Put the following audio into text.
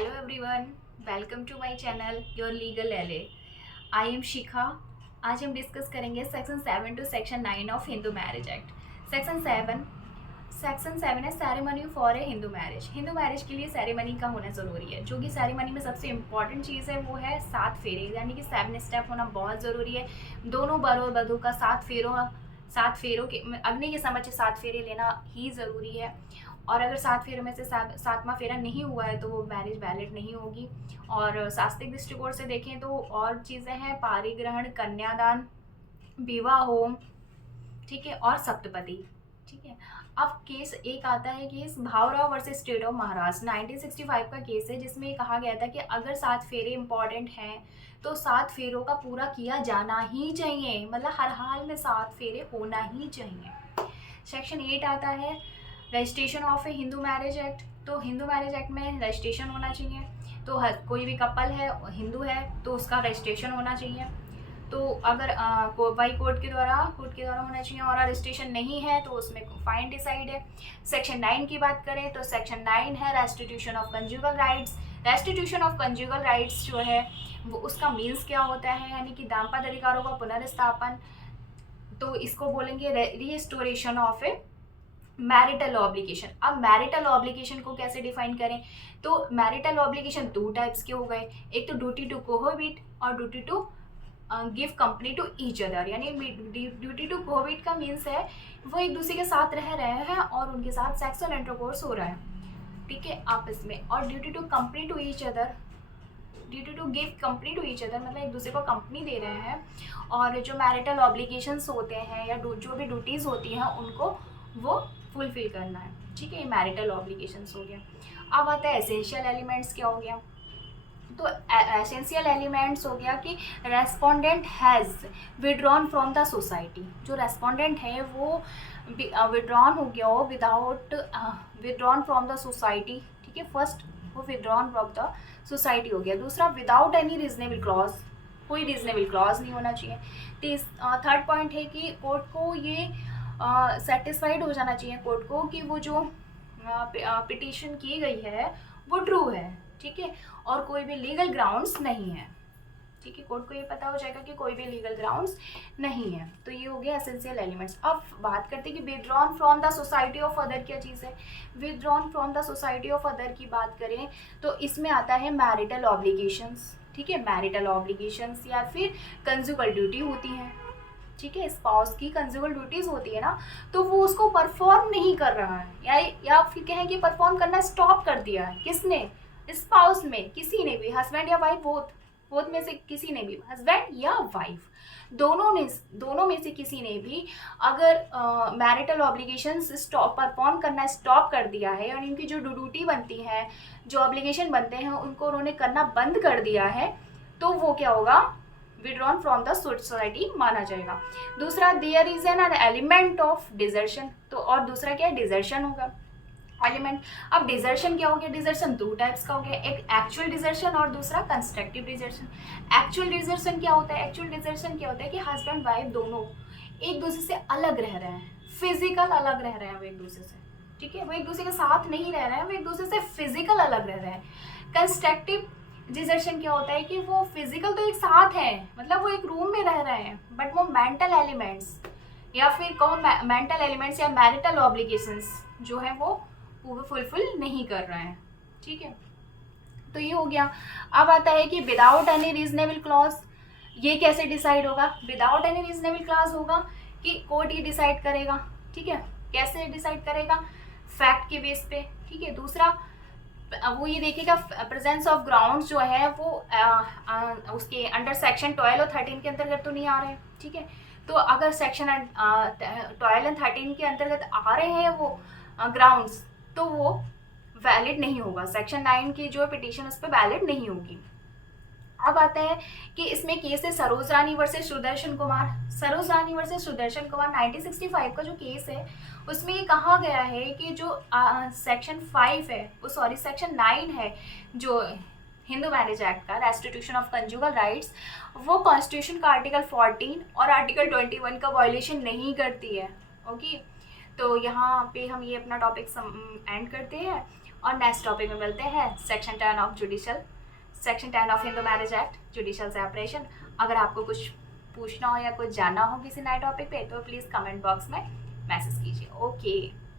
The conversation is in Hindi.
Hello everyone, welcome to my channel Your Legal LA. I am शिखा. आज हम डिस्कस करेंगे section 7 to section 9 of Hindu marriage act. Section 7 है ceremony for a Hindu marriage. Hindu marriage के लिए सेरेमनी का होना ज़रूरी है. जो कि सेरेमनी में सबसे इम्पॉर्टेंट चीज़ है वो है 7 फेरे, यानी कि 7 स्टेप होना बहुत ज़रूरी है. दोनों वर और वधू का 7 फेरों के अग्नि के समक्ष 7 फेरे लेना ही ज़रूरी है. और अगर 7 फेरों में से 7वां फेरा नहीं हुआ है तो वो मैरिज वैलिड नहीं होगी. और शास्त्रीय दृष्टिकोण से देखें तो और चीज़ें हैं पारिग्रहण, कन्यादान, विवाह होम, ठीक है, और सप्तपदी. ठीक है. अब केस एक आता है case Bhaurao versus state of Maharashtra. 1965 का केस है जिसमें कहा गया था कि अगर 7 फेरे इंपॉर्टेंट हैं तो 7 फेरों का पूरा किया जाना ही चाहिए. मतलब हर हाल में 7 फेरे होना ही चाहिए. सेक्शन 8 आता है registration of A Hindu marriage act. तो हिंदू मैरिज एक्ट में रजिस्ट्रेशन होना चाहिए. तो हर कोई भी कपल है हिंदू है तो उसका रजिस्ट्रेशन होना चाहिए. तो अगर कोर्ट के द्वारा होना चाहिए और रजिस्ट्रेशन नहीं है तो उसमें फाइन डिसाइड है. सेक्शन 9 की बात करें तो सेक्शन 9 है restitution of conjugal rights. Restitution of conjugal rights जो है वो उसका मीन्स क्या होता है, यानी कि दाम्पत्य अधिकारों का पुनर्स्थापन. तो इसको बोलेंगे restoration of A marital obligation. अब मैरिटल ऑब्लिगेशन को कैसे डिफाइन करें, तो मैरिटल ऑब्लिगेशन 2 टाइप्स के हो गए. एक तो ड्यूटी टू कोहबिट और duty to give company to each other. यानी ड्यूटी टू कोहबिट का मीन्स है वो एक दूसरे के साथ रह रहे हैं और उनके साथ सेक्सुअल इंटरकोर्स हो रहा है, ठीक है, आपस में. और duty to company to each other, duty to give company to each other मतलब एक दूसरे को कंपनी दे रहे हैं. और जो मैरिटल ऑब्लिगेशंस होते हैं या जो भी ड्यूटीज़ होती हैं उनको वो फुलफिल करना है. ठीक है, मैरिटल ऑब्लिगेशंस हो गया. अब आता है एसेंशियल एलिमेंट्स. क्या हो गया, तो एसेंशियल एलिमेंट्स हो गया कि respondent has withdrawn from the society. जो रेस्पोंडेंट है वो विड्रॉन हो गया हो without withdrawn from the society. ठीक है, फर्स्ट वो विड्रॉन फ्रॉम द सोसाइटी हो गया. दूसरा विदाउट एनी रीजनेबल क्लॉज, कोई रीजनेबल क्लॉज नहीं होना चाहिए. थर्ड पॉइंट है कि कोर्ट को ये सेटिस्फाइड हो जाना चाहिए कोर्ट को कि वो जो पिटीशन की गई है वो ट्रू है. ठीक है, और कोई भी लीगल ग्राउंड्स नहीं है. ठीक है, कोर्ट को ये पता हो जाएगा कि कोई भी लीगल ग्राउंड्स नहीं है. तो ये हो गया एसेंशियल एलिमेंट्स. अब बात करते हैं कि withdrawn from the society of other क्या चीज़ है. Withdrawn from the society of other की बात करें तो इसमें आता है मैरिटल ऑब्लिगेशंस. ठीक है, मैरिटल ऑब्लिगेशंस या फिर कंजुगल ड्यूटी होती हैं. ठीक है, स्पाउस की कंजुगल ड्यूटीज़ होती है ना, तो वो उसको परफॉर्म नहीं कर रहा है या फिर कहें कि परफॉर्म करना स्टॉप कर दिया है. किसने, स्पाउस में, किसी ने भी, हस्बैंड या वाइफ, बोथ में से किसी ने भी, हस्बैंड या वाइफ दोनों में से किसी ने भी अगर मैरिटल ऑब्लिगेशंस परफॉर्म करना स्टॉप कर दिया है और इनकी जो ड्यूटी बनती है, जो ऑब्लिगेशन बनते हैं उनको उन्होंने करना बंद कर दिया है, तो वो क्या होगा, विड्रॉन फ्रॉम द सोसाइटी माना जाएगा. दूसरा there is an element of desertion. तो और दूसरा क्या है, डिजर्शन होगा एलिमेंट. अब डिजर्शन क्या हो गया, डिजर्शन 2 टाइप्स का हो गया. एक एक्चुअल डिजर्शन और दूसरा कंस्ट्रक्टिव डिजर्शन. एक्चुअल डिजर्शन क्या होता है, एक्चुअल डिजर्शन क्या होता है कि हस्बैंड वाइफ दोनों एक दूसरे से अलग रह रहे हैं, फिजिकल अलग रह रहे हैं वो एक दूसरे से. ठीक है, वो एक दूसरे के साथ नहीं रह रहे हैं, वो एक दूसरे से फिजिकल अलग रह रहे हैं. कंस्ट्रक्टिव डिजर्शन क्या होता है कि वो फिजिकल तो एक साथ है, मतलब वो एक रूम में रह रहे हैं, बट वो मेंटल एलिमेंट्स या फिर कहो मेंटल एलिमेंट्स या मैरिटल ऑब्लिगेशंस जो है वो फुलफिल नहीं कर रहे हैं. ठीक है, तो ये हो गया. अब आता है कि विदाउट एनी रीजनेबल क्लॉज. ये कैसे डिसाइड होगा, विदाउट एनी रीजनेबल क्लॉज होगा कि कोर्ट ये डिसाइड करेगा. ठीक है, कैसे डिसाइड करेगा, फैक्ट के बेस पे. ठीक है, दूसरा वो ये देखेगा प्रेजेंस ऑफ ग्राउंड्स जो है वो उसके अंडर सेक्शन 12 और 13 के अंतर्गत तो नहीं आ रहे हैं. ठीक है, तो अगर सेक्शन 12 एंड 13 के अंतर्गत आ रहे हैं वो ग्राउंड्स तो वो वैलिड नहीं होगा. सेक्शन 9 की जो पिटीशन उस पर वैलिड नहीं होगी. अब आता है कि इसमें केस है सरोज रानी वर्सेस सुदर्शन कुमार. सरोज रानी वर्सेस सुदर्शन कुमार 1965 का जो केस है उसमें ये कहा गया है कि जो सेक्शन 5 है वो सेक्शन 9 है जो हिंदू मैरिज एक्ट का, रेस्टिट्यूशन ऑफ कंजुगल राइट्स, वो कॉन्स्टिट्यूशन का आर्टिकल 14 और आर्टिकल 21 का वायलेशन नहीं करती है. ओके, तो यहाँ पे हम ये अपना टॉपिक एंड करते हैं और नेक्स्ट टॉपिक में मिलते हैं section 10 of judicial, section 10 of Hindu marriage act, judicial separation. अगर आपको कुछ पूछना हो या कुछ जानना हो किसी नए टॉपिक पे तो प्लीज़ कमेंट बॉक्स में मैसेज कीजिए। ओके।